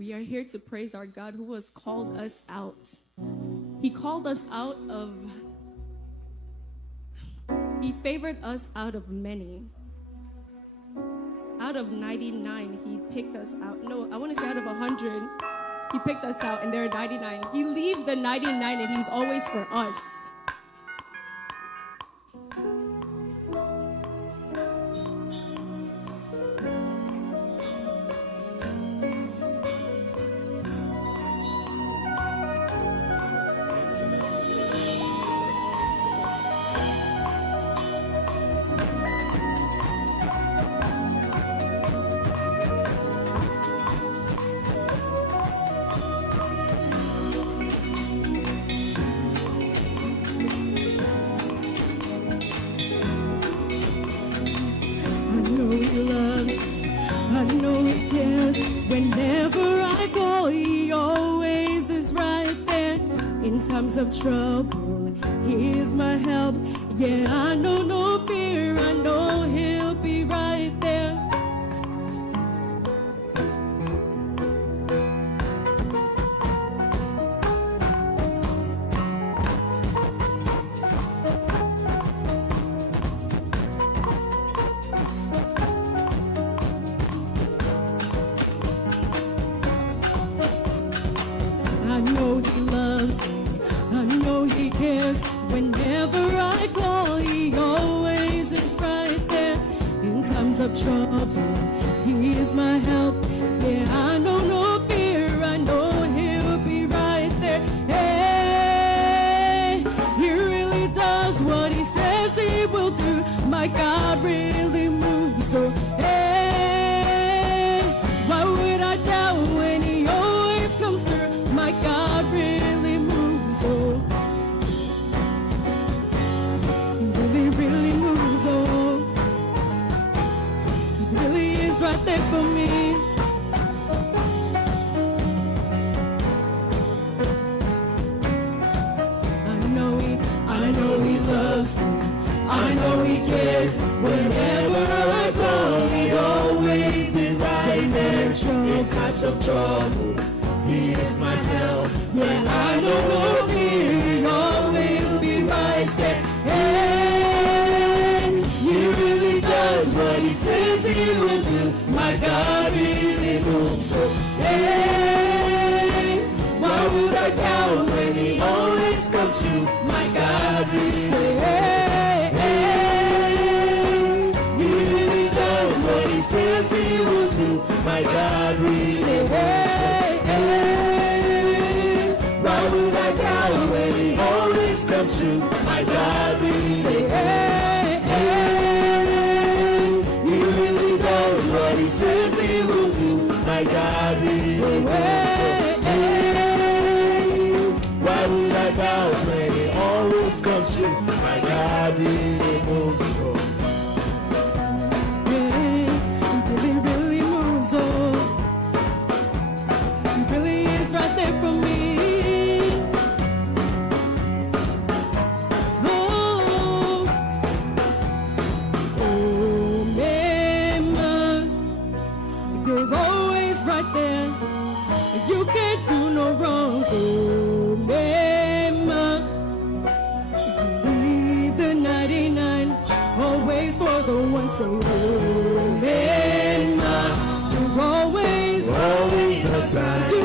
We are here to praise our God who has called us out. He called us out of, He favored us out of many. Out of 99, He picked us out. No, I want to say out of 100, He picked us out, and there are 99. He leaves the 99, and He's always for us. Of trouble, He is my help. Yeah, I know no fear. I know He'll be right there. I know He loves me. I know He cares. Whenever I call, He always is right there. In times of trouble, He is my help. Yeah, I know no fear. I know He'll be right there. Hey, He really does what He says He will do. My God really moves. So, hey, why would I doubt when He always comes through? My God really moves. Oh, really moves. Oh, He really is right there for me. I know He loves me. I know He cares. Whenever I call, He always is right there. In times of trouble, He is my help. Yeah, I know no fear. He always be right there. Hey, He really does what He says He will do. My God really moves. So, hey, why would I doubt when He always comes through? My God really moves. Hey, He really does what He says He will do. My God really moves. Why would I doubt when He always comes through? My God really He really does what He says He will do. My God really moves. Why would I doubt when He always comes through? My God really moves. He really moves. He really is right there for me. You can't do no wrong, oh, Mama. Leave the 99, always for the one. Say, oh, Mama. You're always on time. You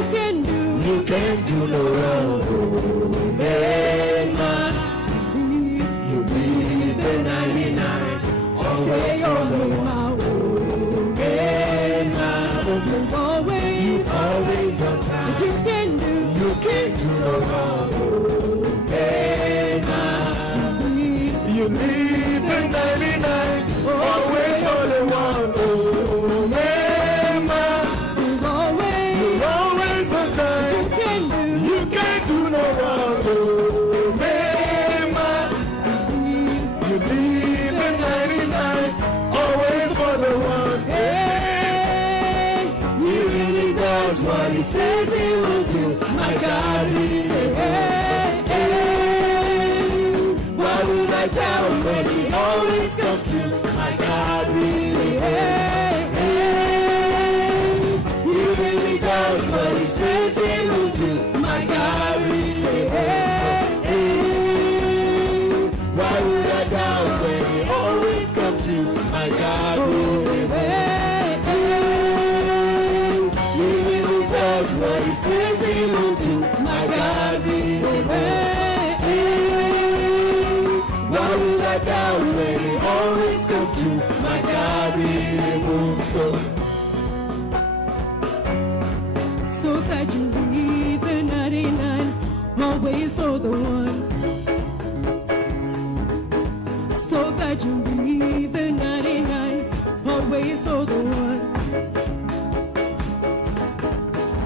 can't do no wrong, oh, Mama. You leave the 99, always for the one. Always on time. You can't do no wrong. Oh, man, you leave the 99, always for the one. Oh, man, you're always on time. You can't do no wrong. Oh, man, you leave the 99, always for the one. What He says He will do. My God really says, hey, why would I doubt? Cause He always comes through. My God really says, hey, He really does what about you. My God really moves so. So that you leave the 99 always for the one. So that you leave the 99 always for the one.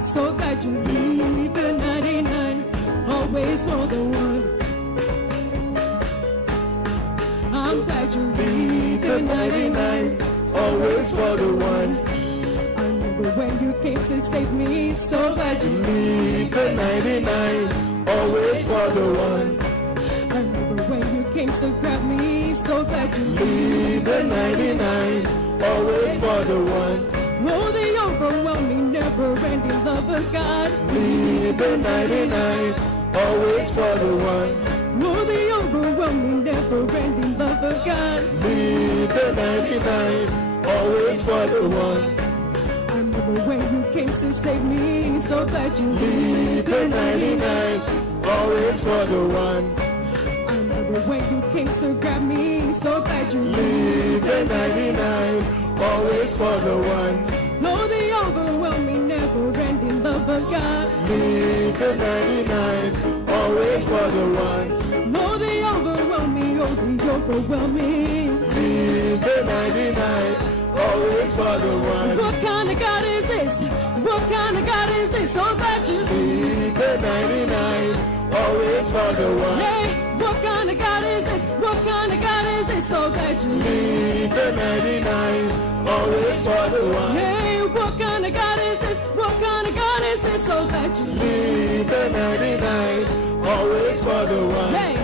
So that you leave the 99 always for the one. I'm glad you Leave the 99 always for the one. I remember when you came to save me. So glad you Leave the 99 always for the one. I remember when you came to grab me. So glad you Leave the 99 always for the one. Oh, the overwhelming, never-ending love of God. Leave the 99 always for the one. Oh, the overwhelming, never-ending love of God. Leave the 99 always for the one. I remember when you came to save me. So glad you Leave the 99 always for the one. I remember when you came to grab me. So glad you Leave the 99 always for the one. Oh, the overwhelming, never-ending love of God. Leave the 99 always for the one. Oh, the overwhelming, oh, the overwhelming. Leave the 99 always for the one. What kind of God is this? What kind of God is this? So that you Leave the 99 always for the one. Hey, what kind of God is this? What kind of God is this? So that you Leave the 99 always for the one. Hey, what kind of God is this? What kind of God is this? So that you Leave the 99 always for the one. Hey,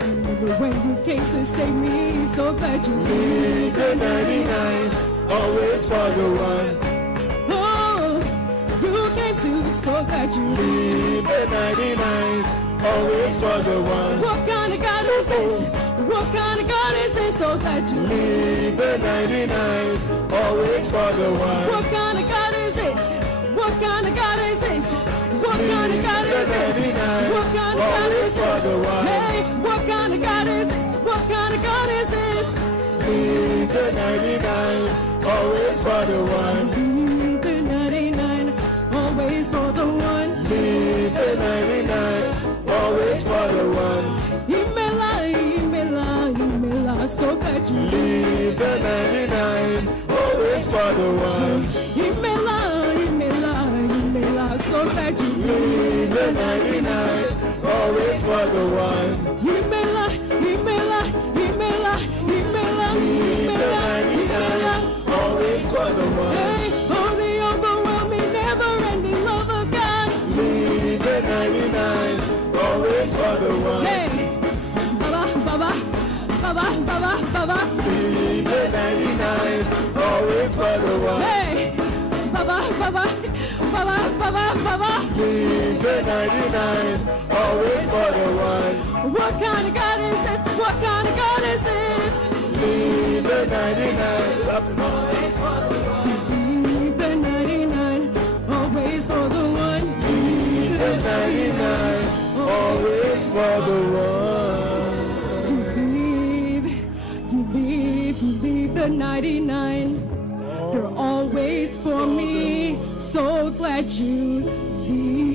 I remember when you came to save me. So glad you Leave the 99 always for the one. Oh, you came to. So glad you Leave the 99 always for the one. What kind of God is this? What kind of God is this? So that you Leave the 99 always for the one. What kind of God is this? What kind of God is this? What kind of God is this? What kind of God is this? Hey, what kind of God is this? What kind of God is this? Leave the 99 always for the one. Leave the 99 always for the one. Leave the 99 always for the one. Imela, so that you Leave the 99 always for the one. Imela, so that you Leave the 99 always for the one. Imela, Leave the 99 always for the one. Hey, oh, the overwhelming, never-ending love of God. Leave the 99 always for the one. Hey, Baba. Leave the 99 always for the one. Hey, Baba. Leave the 99 always for the one. What kind of God is this? What kind of God is this? Leave the 99 always for the one. Leave the 99 always for the one. Leave the 99 always for the one. You leave the 99. You're always for me. So glad you leave.